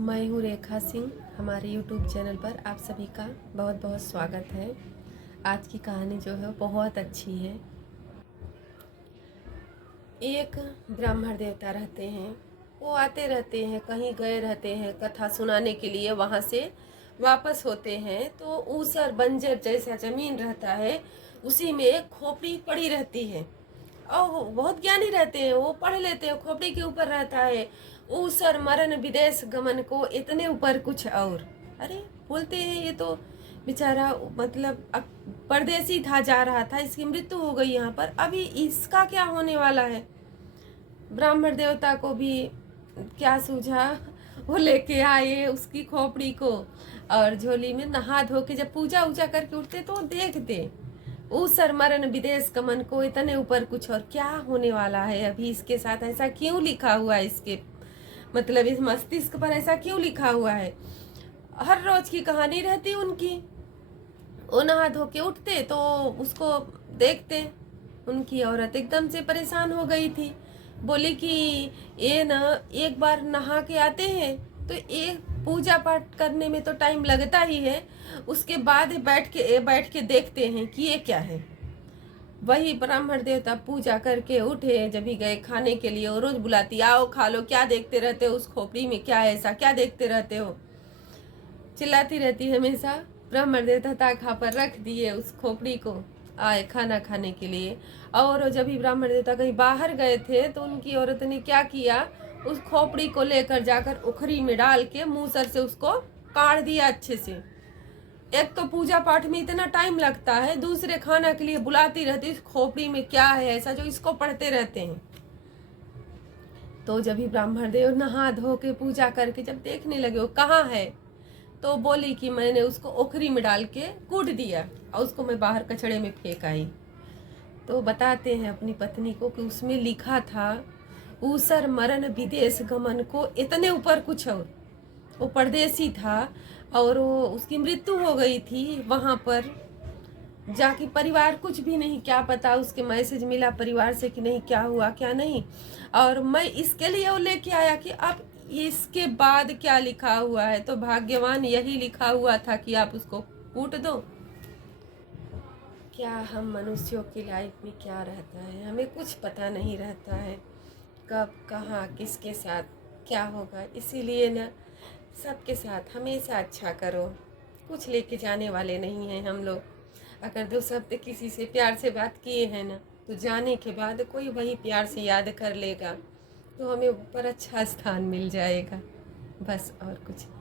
मैं हूँ रेखा सिंह। हमारे यूट्यूब चैनल पर आप सभी का बहुत बहुत स्वागत है। आज की कहानी जो है बहुत अच्छी है। एक ब्राह्मण देवता रहते हैं, वो आते रहते हैं, कहीं गए रहते हैं कथा सुनाने के लिए, वहाँ से वापस होते हैं तो ऊसर बंजर जैसा जमीन रहता है, उसी में एक खोपड़ी पड़ी रहती है और वो बहुत ज्ञानी रहते हैं, वो पढ़ लेते हैं। खोपड़ी के ऊपर रहता है ऊसर मरण विदेश गमन को इतने ऊपर कुछ और। अरे बोलते हैं ये तो बेचारा मतलब परदेसी था, जा रहा था, इसकी मृत्यु हो गई यहाँ पर, अभी इसका क्या होने वाला है। ब्राह्मण देवता को भी क्या सूझा, वो लेके आए उसकी खोपड़ी को और झोली में नहा धो के जब पूजा उजा करके उठते तो देखते ऊसर मरण विदेश गमन को इतने ऊपर कुछ और। क्या होने वाला है अभी इसके साथ, ऐसा क्यों लिखा हुआ है, इसके मतलब इस मस्तिष्क पर ऐसा क्यों लिखा हुआ है। हर रोज की कहानी रहती उनकी। वो नहा धो के उठते तो उसको देखते। उनकी औरत एकदम से परेशान हो गई थी, बोली कि ये ना एक बार नहा के आते हैं तो एक पूजा पाठ करने में तो टाइम लगता ही है, उसके बाद बैठ के देखते हैं कि ये क्या है। वही ब्राह्मण देवता पूजा करके उठे, जब ही गए खाने के लिए, वो रोज बुलाती, आओ खा लो, क्या देखते रहते हो, उस खोपड़ी में क्या है, ऐसा क्या देखते रहते हो, चिल्लाती रहती हमेशा। ब्राह्मण देवता ताखा पर रख दिए उस खोपड़ी को, आए खाना खाने के लिए। और जब भी ब्राह्मण देवता कहीं बाहर गए थे तो उनकी औरत ने क्या किया, उस खोपड़ी को लेकर जाकर उखरी में डाल के मूसर से उसको काट दिया अच्छे से। एक तो पूजा पाठ में इतना टाइम लगता है, दूसरे खाना के लिए बुलाती रहती, इस खोपड़ी में क्या है ऐसा जो इसको पढ़ते रहते हैं। तो जब भी ब्राह्मण देव नहा धो के पूजा करके जब देखने लगे वो कहाँ है, तो बोली कि मैंने उसको ओखरी में डाल के कूट दिया और उसको मैं बाहर कचड़े में फेंक आई। तो बताते हैं अपनी पत्नी को कि उसमें लिखा था ऊसर मरण विदेश गमन को इतने ऊपर कुछ और। वो परदेसी था और वो उसकी मृत्यु हो गई थी वहाँ पर जाके। परिवार कुछ भी नहीं, क्या पता उसके मैसेज मिला परिवार से कि नहीं, क्या हुआ क्या नहीं। और मैं इसके लिए वो लेके आया कि अब इसके बाद क्या लिखा हुआ है, तो भाग्यवान यही लिखा हुआ था कि आप उसको कूट दो। क्या हम मनुष्यों की लाइफ में क्या रहता है, हमें कुछ पता नहीं रहता है, कब कहाँ किसके साथ क्या होगा। इसीलिए ना सबके साथ हमेशा अच्छा करो, कुछ लेके जाने वाले नहीं हैं हम लोग। अगर दो शब्द किसी से प्यार से बात किए हैं ना, तो जाने के बाद कोई वही प्यार से याद कर लेगा, तो हमें ऊपर अच्छा स्थान मिल जाएगा, बस और कुछ नहीं।